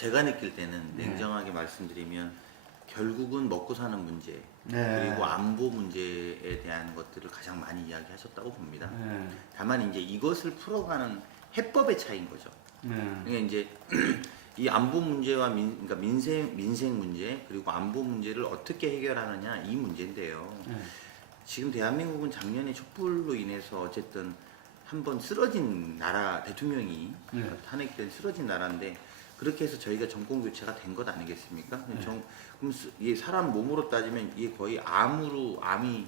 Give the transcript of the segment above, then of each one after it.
제가 느낄 때는 네. 냉정하게 말씀드리면 결국은 먹고 사는 문제 네. 그리고 안보 문제에 대한 것들을 가장 많이 이야기하셨다고 봅니다. 네. 다만 이제 이것을 풀어가는 해법의 차이인 거죠. 네. 그러니까 이제 이 안보 문제와 그러니까 민생 문제 그리고 안보 문제를 어떻게 해결하느냐 이 문제인데요. 네. 지금 대한민국은 작년에 촛불로 인해서 어쨌든 한번 쓰러진 나라 대통령이 네. 탄핵된 쓰러진 나라인데 그렇게 해서 저희가 정권 교체가 된 것 아니겠습니까? 네. 그럼 이게 사람 몸으로 따지면 이게 거의 암이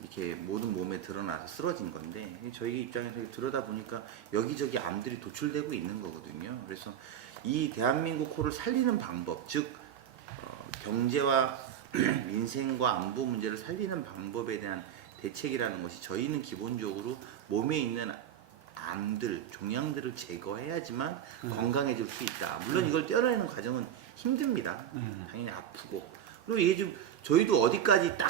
이렇게 모든 몸에 드러나서 쓰러진 건데 저희 입장에서 들여다 보니까 여기저기 암들이 도출되고 있는 거거든요. 그래서 이 대한민국 코를 살리는 방법, 즉 경제와 민생과 안보 문제를 살리는 방법에 대한 대책이라는 것이 저희는 기본적으로 몸에 있는 암들, 종양들을 제거해야지만 건강해질 수 있다. 물론 이걸 떼어내는 과정은 힘듭니다. 당연히 아프고. 그리고 이게 좀 저희도 어디까지 다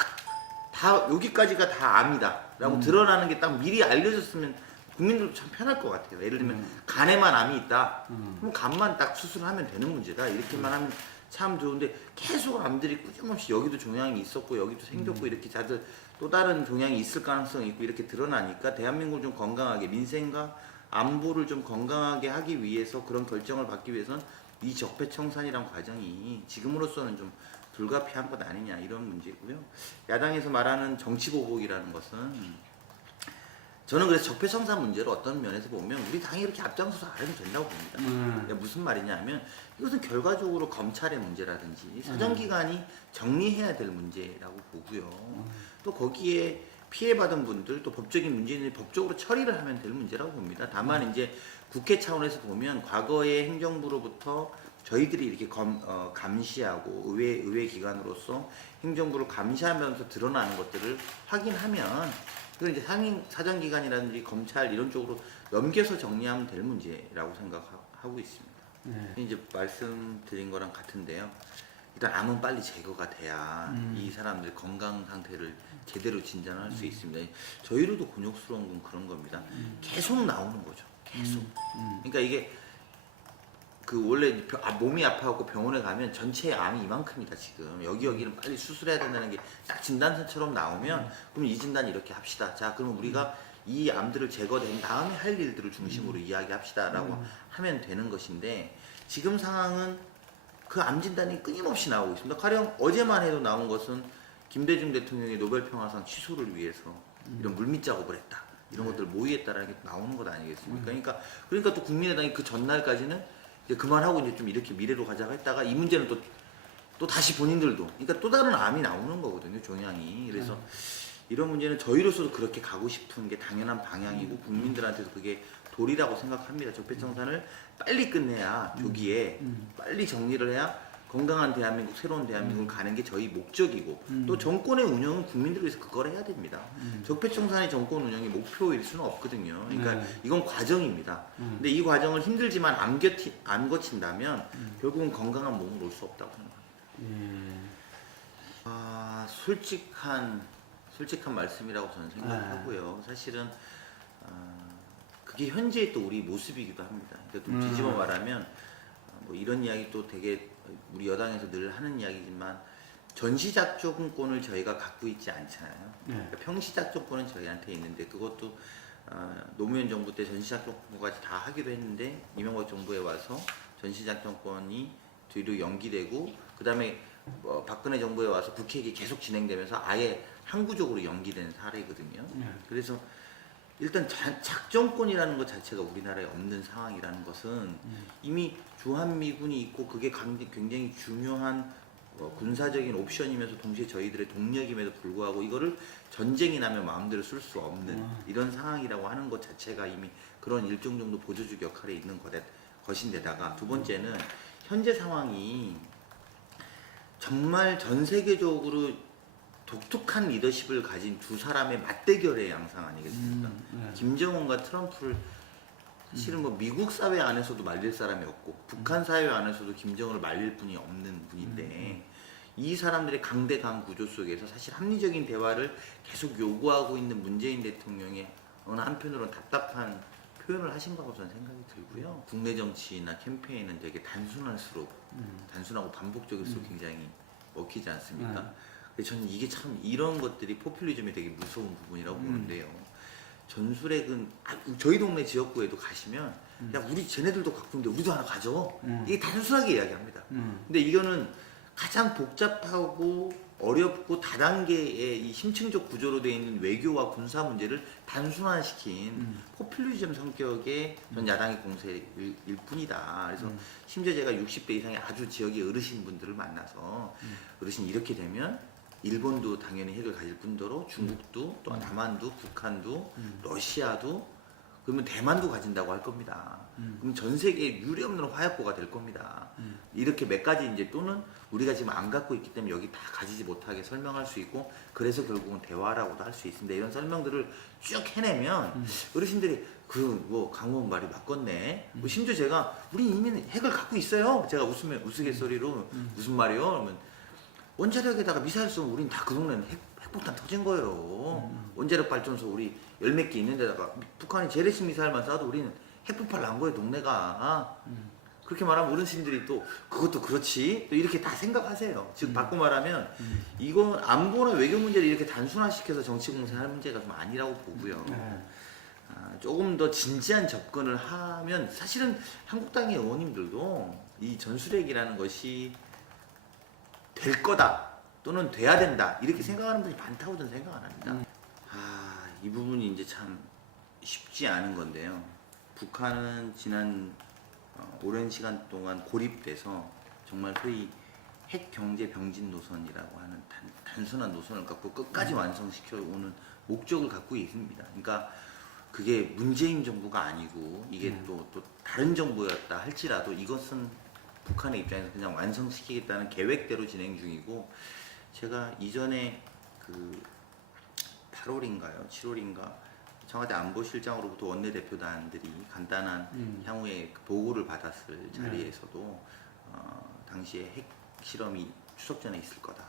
여기까지가 다 암이다라고 드러나는 게 딱 미리 알려졌으면 국민들도 참 편할 것 같아요. 예를 들면 간에만 암이 있다. 그럼 간만 딱 수술하면 되는 문제다. 이렇게만 하면 참 좋은데 계속 암들이 꾸준없이 여기도 종양이 있었고 여기도 생겼고 이렇게 다들 또 다른 종양이 있을 가능성이 있고 이렇게 드러나니까 대한민국을 좀 건강하게 민생과 안보를 좀 건강하게 하기 위해서 그런 결정을 받기 위해서는 이 적폐청산이란 과정이 지금으로서는 좀 불가피한 것 아니냐 이런 문제고요. 야당에서 말하는 정치보복이라는 것은 저는 그래서 적폐청산 문제를 어떤 면에서 보면 우리 당이 이렇게 앞장서서 안 해도 된다고 봅니다. 그러니까 무슨 말이냐면 이것은 결과적으로 검찰의 문제라든지 사정기관이 정리해야 될 문제라고 보고요. 또 거기에 피해받은 분들 또 법적인 문제는 법적으로 처리를 하면 될 문제라고 봅니다. 다만 이제 국회 차원에서 보면 과거의 행정부로부터 저희들이 이렇게 감시하고 의회 기관으로서 행정부를 감시하면서 드러나는 것들을 확인하면 그건 이제 사정기관이라든지 검찰 이런 쪽으로 넘겨서 정리하면 될 문제라고 생각하고 있습니다. 네. 이제 말씀드린 거랑 같은데요. 일단 암은 빨리 제거가 돼야 이 사람들 건강 상태를 제대로 진단할 수 있습니다. 저희로도 곤욕스러운 건 그런 겁니다. 계속 나오는 거죠. 계속. 그러니까 이게 그 원래 몸이 아파갖고 병원에 가면 전체 암이 이만큼이다 지금 여기는 빨리 수술해야 된다는 게 딱 진단서처럼 나오면 그럼 이 진단 이렇게 합시다. 자 그러면 우리가 이 암들을 제거된 다음에 할 일들을 중심으로 이야기합시다라고 하면 되는 것인데 지금 상황은 그 암 진단이 끊임없이 나오고 있습니다. 가령 어제만 해도 나온 것은 김대중 대통령의 노벨평화상 취소를 위해서 이런 물밑 작업을 했다. 이런 것들 모의했다라는 게 나오는 것 아니겠습니까? 그러니까 또 국민의당이 그 전날까지는 이제 그만하고 이제 좀 이렇게 미래로 가자고 했다가 이 문제는 또 다시 본인들도 그러니까 또 다른 암이 나오는 거거든요, 종양이. 그래서 이런 문제는 저희로서도 그렇게 가고 싶은 게 당연한 방향이고 국민들한테도 그게 도리라고 생각합니다. 적폐청산을 빨리 끝내야 조기에 빨리 정리를 해야 건강한 대한민국, 새로운 대한민국을 가는 게 저희 목적이고 또 정권의 운영은 국민들을 위해서 그걸 해야 됩니다. 적폐청산이 정권 운영의 목표일 수는 없거든요. 그러니까 이건 과정입니다. 근데 이 과정을 힘들지만 안 거친다면 결국은 건강한 몸으로 올 수 없다고 생각합니다. 솔직한 말씀이라고 저는 생각하고요. 사실은 그게 현재의 또 우리 모습이기도 합니다. 그러니까 또 뒤집어 말하면 뭐 이런 이야기 또 되게 우리 여당에서 늘 하는 이야기지만 전시작전권을 저희가 갖고 있지 않잖아요. 그러니까 평시작전권은 저희한테 있는데 그것도 노무현 정부 때 전시작전권까지 다 하기로 했는데 이명박 정부에 와서 전시작전권이 뒤로 연기되고 그 다음에 박근혜 정부에 와서 국회에 계속 진행되면서 아예 항구적으로 연기된 사례거든요. 그래서 일단 작전권이라는 것 자체가 우리나라에 없는 상황이라는 것은 이미 주한미군이 있고 그게 굉장히 중요한 군사적인 옵션이면서 동시에 저희들의 동력임에도 불구하고 이거를 전쟁이 나면 마음대로 쓸 수 없는 이런 상황이라고 하는 것 자체가 이미 그런 일정 정도 보조적 역할에 있는 것인데다가 두 번째는 현재 상황이 정말 전 세계적으로 독특한 리더십을 가진 두 사람의 맞대결의 양상 아니겠습니까? 김정은과 트럼프를 실은 뭐 미국 사회 안에서도 말릴 사람이 없고 북한 사회 안에서도 김정은을 말릴 분이 없는 분인데 이 사람들의 강대강 구조 속에서 사실 합리적인 대화를 계속 요구하고 있는 문재인 대통령의 어느 한편으로는 답답한 표현을 하신 거라고 저는 생각이 들고요. 국내 정치나 캠페인은 되게 단순할수록 단순하고 반복적일수록 굉장히 먹히지 않습니까? 그래서 저는 이게 참 이런 것들이 포퓰리즘이 되게 무서운 부분이라고 보는데요. 전술핵은 저희 동네 지역구에도 가시면 야 우리 쟤네들도 갖고 있는데 우리도 하나 가져. 이게 단순하게 이야기합니다. 근데 이거는 가장 복잡하고 어렵고 다단계의 이 심층적 구조로 되어 있는 외교와 군사 문제를 단순화시킨 포퓰리즘 성격의 전 야당의 공세일 뿐이다. 그래서 심지어 제가 60대 이상의 아주 지역의 어르신분들을 만나서 어르신 이렇게 되면 일본도 당연히 핵을 가질 뿐더러 중국도 또 남한도 북한도 러시아도 그러면 대만도 가진다고 할 겁니다. 그럼 전 세계 유례없는 화약고가 될 겁니다. 이렇게 몇 가지 이제 또는 우리가 지금 안 갖고 있기 때문에 여기 다 가지지 못하게 설명할 수 있고 그래서 결국은 대화라고도 할 수 있습니다. 이런 설명들을 쭉 해내면 어르신들이 그 뭐 강호원 말이 맞겠네. 뭐 심지어 제가 우리 이미 핵을 갖고 있어요. 제가 우스갯소리로 무슨 말이요? 그러면 원자력에다가 미사일 쏘면 우린 다 그 동네는 핵폭탄 터진 거예요. 원자력 발전소 우리 열 몇 개 있는 데다가 북한이 재래식 미사일만 쏴도 우리는 핵폭발 난 거예요 동네가. 그렇게 말하면 어르신들이 또 그것도 그렇지 또 이렇게 다 생각하세요. 즉 바꿔 말하면 이건 안보나 외교 문제를 이렇게 단순화시켜서 정치 공세할 문제가 좀 아니라고 보고요. 조금 더 진지한 접근을 하면 사실은 한국당의 의원님들도 이 전술핵이라는 것이 될 거다 또는 돼야 된다 이렇게 생각하는 분이 많다고 저는 생각 안 합니다. 이 부분이 이제 참 쉽지 않은 건데요. 북한은 지난 오랜 시간 동안 고립돼서 정말 소위 핵 경제 병진 노선이라고 하는 단순한 노선을 갖고 끝까지 완성시켜 오는 목적을 갖고 있습니다. 그러니까 그게 문재인 정부가 아니고 이게 또 다른 정부였다 할지라도 이것은 북한의 입장에서 그냥 완성시키겠다는 계획대로 진행 중이고 제가 이전에 그 8월인가요? 7월인가 청와대 안보실장으로부터 원내대표단들이 간단한 향후에 그 보고를 받았을 자리에서도 당시에 핵 실험이 추석 전에 있을 거다.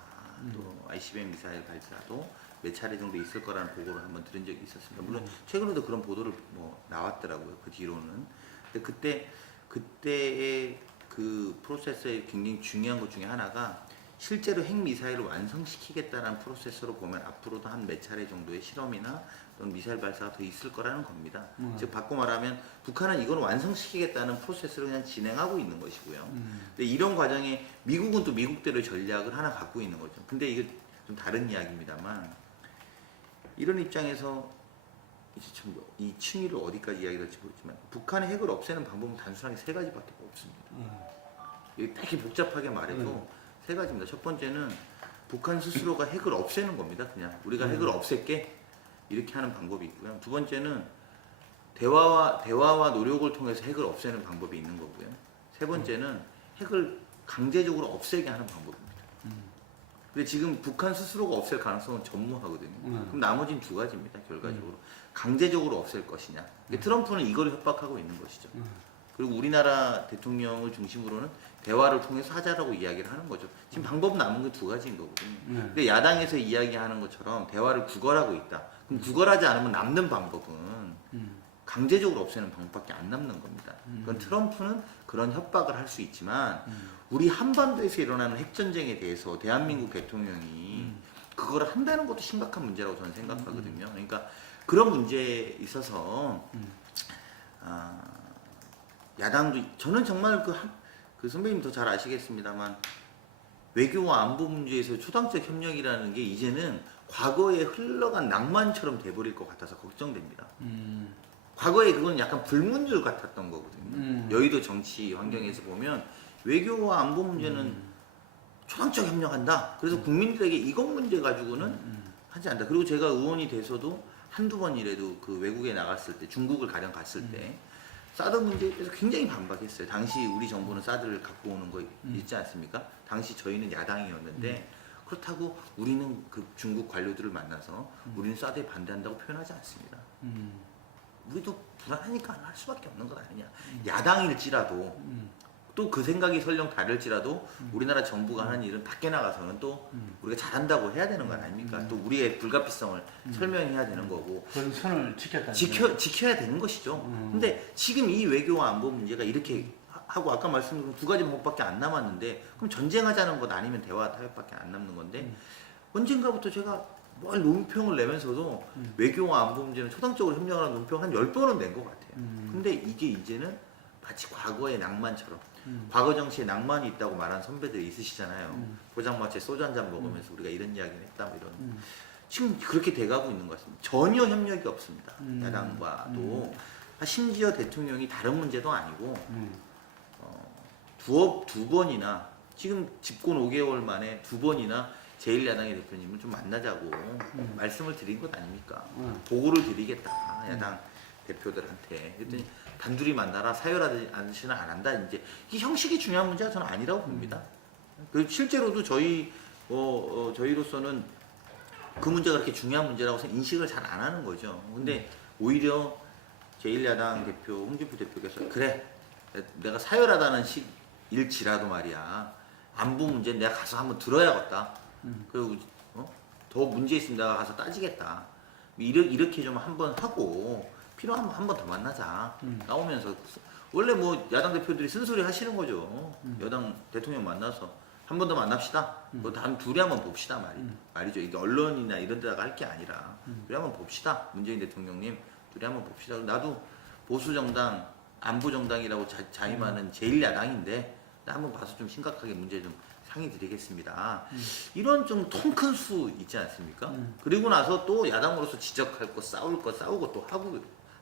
또 ICBM 미사일 발사도 몇 차례 정도 있을 거라는 보고를 한번 들은 적이 있었습니다. 물론 최근에도 그런 보도를 뭐 나왔더라고요. 그 뒤로는. 근데 그때의 그 프로세스의 굉장히 중요한 것 중에 하나가 실제로 핵미사일을 완성시키겠다는 프로세스로 보면 앞으로도 한 몇 차례 정도의 실험이나 또는 미사일 발사가 더 있을 거라는 겁니다. 즉 바꿔 말하면 북한은 이걸 완성시키겠다는 프로세스를 그냥 진행하고 있는 것이고요. 근데 이런 과정에 미국은 또 미국대로 전략을 하나 갖고 있는 거죠. 근데 이게 좀 다른 이야기입니다만 이런 입장에서 이제 참 이 층위를 어디까지 이야기할지 모르지만 북한의 핵을 없애는 방법은 단순하게 세 가지밖에 없습니다. 이게 되게 복잡하게 말해도 세 가지입니다. 첫 번째는 북한 스스로가 핵을 없애는 겁니다. 그냥 우리가 핵을 없앨게 이렇게 하는 방법이 있고요. 두 번째는 대화와 노력을 통해서 핵을 없애는 방법이 있는 거고요. 세 번째는 핵을 강제적으로 없애게 하는 방법입니다. 근데 지금 북한 스스로가 없앨 가능성은 전무하거든요. 그럼 나머지는 두 가지입니다. 결과적으로 강제적으로 없앨 것이냐. 트럼프는 이걸 협박하고 있는 것이죠. 그리고 우리나라 대통령을 중심으로는 대화를 통해서 하자라고 이야기를 하는 거죠. 지금 방법 남은 게 두 가지인 거거든요. 근데 야당에서 이야기하는 것처럼 대화를 구걸하고 있다. 그럼 구걸하지 않으면 남는 방법은 강제적으로 없애는 방법밖에 안 남는 겁니다. 그건 트럼프는 그런 협박을 할 수 있지만 우리 한반도에서 일어나는 핵전쟁에 대해서 대한민국 대통령이 그걸 한다는 것도 심각한 문제라고 저는 생각하거든요. 그러니까 그런 문제에 있어서 야당도 저는 정말 그 선배님 더 잘 아시겠습니다만 외교와 안보 문제에서 초당적 협력이라는 게 이제는 과거에 흘러간 낭만처럼 돼버릴 것 같아서 걱정됩니다. 과거에 그건 약간 불문율 같았던 거거든요. 여의도 정치 환경에서 보면 외교와 안보 문제는 초당적 협력한다. 그래서 국민들에게 이것 문제 가지고는 하지 않는다. 그리고 제가 의원이 돼서도 한두 번이라도 그 외국에 나갔을 때 중국을 가령 갔을 때 사드 문제에 대해서 굉장히 반박했어요. 당시 우리 정부는 사드를 갖고 오는 거 있지 않습니까? 당시 저희는 야당이었는데 그렇다고 우리는 그 중국 관료들을 만나서 우리는 사드에 반대한다고 표현하지 않습니다. 우리도 불안하니까 할 수밖에 없는 것 아니냐. 야당일지라도 또 그 생각이 설령 다를지라도 우리나라 정부가 하는 일은 밖에 나가서는 또 우리가 잘한다고 해야 되는 거 아닙니까? 또 우리의 불가피성을 설명해야 되는 거고 그런 선을 지켰다. 지켜야 되는 것이죠. 근데 지금 이 외교와 안보 문제가 이렇게 하고 아까 말씀드린 두 가지 방법밖에 안 남았는데 그럼 전쟁하자는 것 아니면 대화 타협밖에 안 남는 건데 언젠가부터 제가 뭘 논평을 내면서도 외교와 안보 문제는 초당적으로 협력하는 논평 한 10번은 낸 것 같아요. 근데 이게 이제는 마치 과거의 낭만처럼 과거 정치에 낭만이 있다고 말하는 선배들이 있으시잖아요. 포장마차에 소주 한 잔 먹으면서 우리가 이런 이야기를 했다 뭐 이런. 지금 그렇게 돼가고 있는 것 같습니다. 전혀 협력이 없습니다. 야당과도. 심지어 대통령이 다른 문제도 아니고 두 번이나 지금 집권 5개월 만에 두 번이나 제1야당의 대표님을 좀 만나자고 말씀을 드린 것 아닙니까? 보고를 드리겠다 야당 대표들한테. 그랬더니 단둘이 만나라 사열하지는 안 한다. 이제 이 형식이 중요한 문제가 저는 아니라고 봅니다. 그리고 실제로도 저희로서는 그 문제가 그렇게 중요한 문제라고 해서 인식을 잘 안 하는 거죠. 근데 오히려 제1야당 대표 홍준표 대표께서 그래 내가 사열하다는 일지라도 말이야 안보 문제 내가 가서 한번 들어야겠다. 그리고 더 문제 있으면 내가 가서 따지겠다. 이렇게 좀 한번 하고 필요하면 한 번 더 만나자. 나오면서 원래 뭐 야당 대표들이 쓴소리 하시는 거죠. 여당 대통령 만나서 한 번 더 만납시다. 둘이 한번 봅시다 말이죠. 이게 언론이나 이런 데다가 할 게 아니라 둘이 한번 봅시다. 문재인 대통령님 둘이 한번 봅시다. 나도 보수 정당 안보 정당이라고 자임하는 제1야당인데 나 한번 봐서 좀 심각하게 문제 좀 상의 드리겠습니다. 이런 좀 통 큰 수 있지 않습니까? 그리고 나서 또 야당으로서 지적할 거 싸울 거 싸우고 또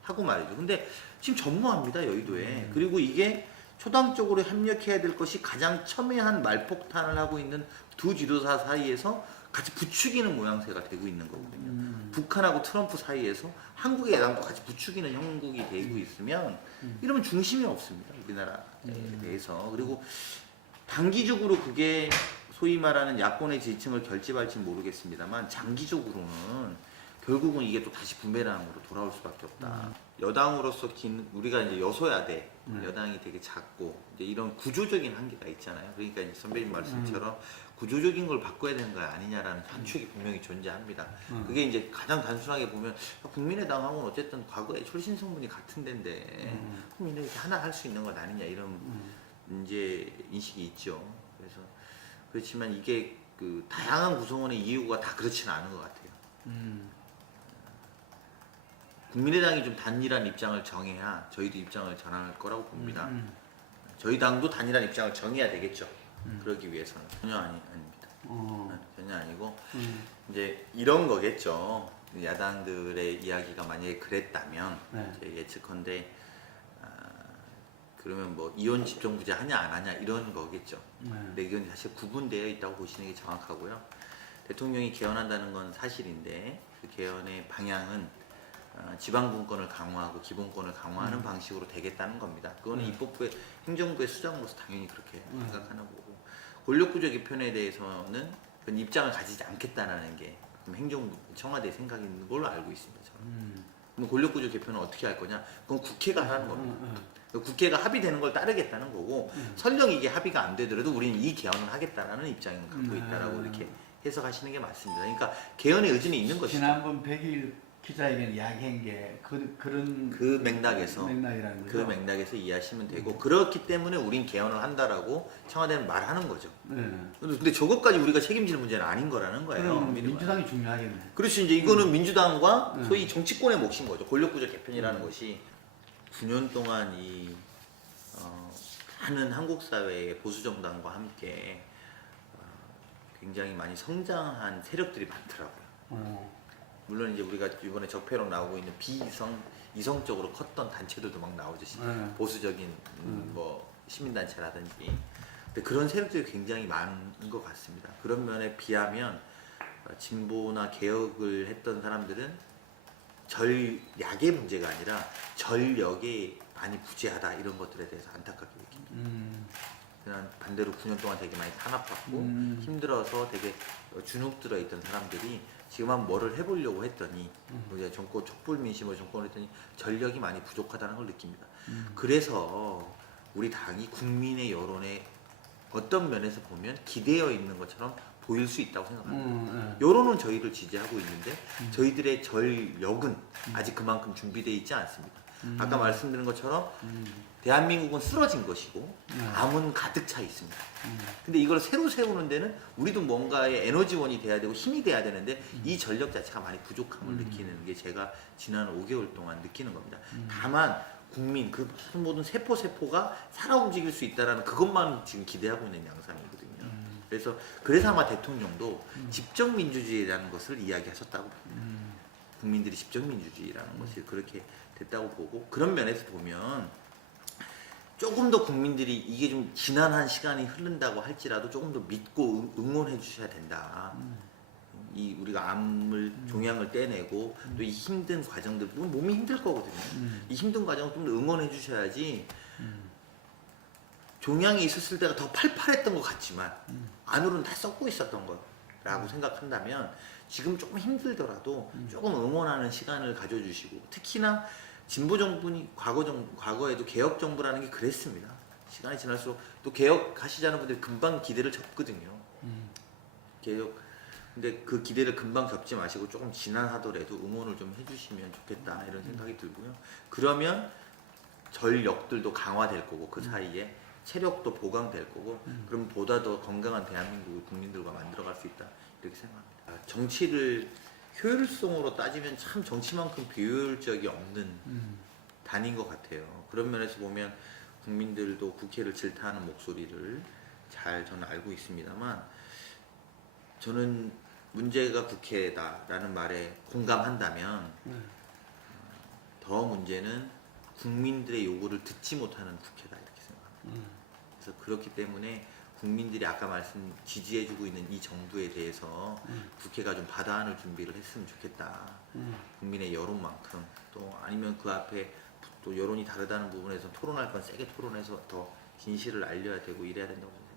하고 말이죠. 근데 지금 전무합니다 여의도에. 그리고 이게 초당적으로 협력해야 될 것이 가장 첨예한 말폭탄을 하고 있는 두 지도사 사이에서 같이 부추기는 모양새가 되고 있는 거거든요. 북한하고 트럼프 사이에서 한국의 야당도 같이 부추기는 형국이 되고 있으면 이러면 중심이 없습니다 우리나라에 대해서. 그리고 단기적으로 그게 소위 말하는 야권의 지지층을 결집할지는 모르겠습니다만 장기적으로는 결국은 이게 또 다시 부메랑으로 돌아올 수밖에 없다. 여당으로서 우리가 이제 여소야대 여당이 되게 작고 이제 이런 구조적인 한계가 있잖아요. 그러니까 이제 선배님 말씀처럼 구조적인 걸 바꿔야 되는 거 아니냐라는 현축이 분명히 존재합니다. 그게 이제 가장 단순하게 보면 국민의당하고는 어쨌든 과거에 출신 성분이 같은 데인데 국민이 하나 할 수 있는 건 아니냐 이런 문제 인식이 있죠. 그래서 그렇지만 이게 그 다양한 구성원의 이유가 다 그렇지는 않은 것 같아요. 국민의당이 좀 단일한 입장을 정해야 저희도 입장을 전할 거라고 봅니다. 저희 당도 단일한 입장을 정해야 되겠죠. 그러기 위해서는 전혀 아닙니다. 전혀 아니고 이제 이런 거겠죠. 야당들의 이야기가 만약에 그랬다면 제 예측컨대 그러면 뭐 이혼 집정부제 하냐 안 하냐 이런 거겠죠. 근데 이건 사실 구분되어 있다고 보시는 게 정확하고요. 대통령이 개헌한다는 건 사실인데 그 개헌의 방향은 지방분권을 강화하고 기본권을 강화하는 방식으로 되겠다는 겁니다. 그거는 입법부의 행정부의 수장으로서 당연히 그렇게 생각하는 거고 권력구조 개편에 대해서는 그런 입장을 가지지 않겠다는 게 행정부 청와대 생각인 걸로 알고 있습니다. 저는. 그럼 권력구조 개편은 어떻게 할 거냐? 그건 국회가 하는 겁니다. 국회가 합의되는 걸 따르겠다는 거고 설령 이게 합의가 안 되더라도 우리는 이 개헌을 하겠다라는 입장을 갖고 있다라고 이렇게 해석하시는 게 맞습니다. 그러니까 개헌의 의지는 있는 것이죠. 지난번 100일 기자회견 이야기한 게 그런 그 맥락에서 맥락이라는 그 거죠? 맥락에서 이해하시면 되고 그렇기 때문에 우린 개헌을 한다라고 청와대는 말하는 거죠. 근데 저것까지 우리가 책임질 문제는 아닌 거라는 거예요. 그럼 민주당이 중요하겠네. 그렇지 이제 이거는 민주당과 소위 정치권의 몫인 거죠. 권력구조 개편이라는 것이 9년 동안 이 많은 한국 사회의 보수 정당과 함께 굉장히 많이 성장한 세력들이 많더라고요. 물론 이제 우리가 이번에 적폐로 나오고 있는 이성적으로 컸던 단체들도 막 나오죠. 보수적인 뭐 시민단체라든지. 근데 그런 세력들이 굉장히 많은 것 같습니다. 그런 면에 비하면 진보나 개혁을 했던 사람들은 전략의 문제가 아니라 전력이 많이 부재하다 이런 것들에 대해서 안타깝게 느낍니다. 그냥 반대로 9년 동안 되게 많이 탄압받고 힘들어서 되게 주눅들어 있던 사람들이 지금 한번 뭐를 해보려고 했더니 이제 촛불 민심을 정권을 했더니 전력이 많이 부족하다는 걸 느낍니다. 그래서 우리 당이 국민의 여론에 어떤 면에서 보면 기대어 있는 것처럼 보일 수 있다고 생각합니다. 여론은 저희를 지지하고 있는데 저희들의 전력은 아직 그만큼 준비되어 있지 않습니다. 아까 말씀드린 것처럼 대한민국은 쓰러진 것이고 암은 가득 차 있습니다. 근데 이걸 새로 세우는 데는 우리도 뭔가의 에너지원이 돼야 되고 힘이 돼야 되는데 이 전력 자체가 많이 부족함을 느끼는 게 제가 지난 5개월 동안 느끼는 겁니다. 다만 국민 그 모든 세포가 살아 움직일 수 있다라는 그것만 지금 기대하고 있는 양상이거든요. 그래서 아마 대통령도 집정민주주의라는 것을 이야기하셨다고 봅니다. 국민들이 집정민주주의라는 것이 그렇게 됐다고 보고 그런 면에서 보면 조금 더 국민들이 이게 좀 지난한 시간이 흐른다고 할지라도 조금 더 믿고 응원해 주셔야 된다. 이 우리가 암을 종양을 떼내고 또 이 힘든 과정들 몸이 힘들 거거든요. 이 힘든 과정을 좀 더 응원해 주셔야지 종양이 있었을 때가 더 팔팔했던 것 같지만 안으로는 다 썩고 있었던 거라고 생각한다면 지금 조금 힘들더라도 조금 응원하는 시간을 가져주시고 특히나 진보 정부니 과거에도 개혁 정부라는 게 그랬습니다. 시간이 지날수록 또 개혁하시자는 분들이 금방 기대를 접거든요. 개혁 근데 그 기대를 금방 접지 마시고 조금 지난하더라도 응원을 좀 해주시면 좋겠다 이런 생각이 들고요. 그러면 전력들도 강화될 거고 그 사이에 체력도 보강될 거고 그럼 보다 더 건강한 대한민국을 국민들과 만들어갈 수 있다 이렇게 생각합니다. 정치를 효율성으로 따지면 참 정치만큼 비효율적이 없는 단인 것 같아요. 그런 면에서 보면 국민들도 국회를 질타하는 목소리를 잘 저는 알고 있습니다만 저는 문제가 국회다라는 말에 공감한다면 더 문제는 국민들의 요구를 듣지 못하는 국회다 이렇게 생각합니다. 그래서 그렇기 때문에 국민들이 아까 지지해주고 있는 이 정부에 대해서 국회가 좀 받아안을 준비를 했으면 좋겠다. 국민의 여론만큼 또 아니면 그 앞에 또 여론이 다르다는 부분에서 토론할 건 세게 토론해서 더 진실을 알려야 되고 이래야 된다고 생각합니다.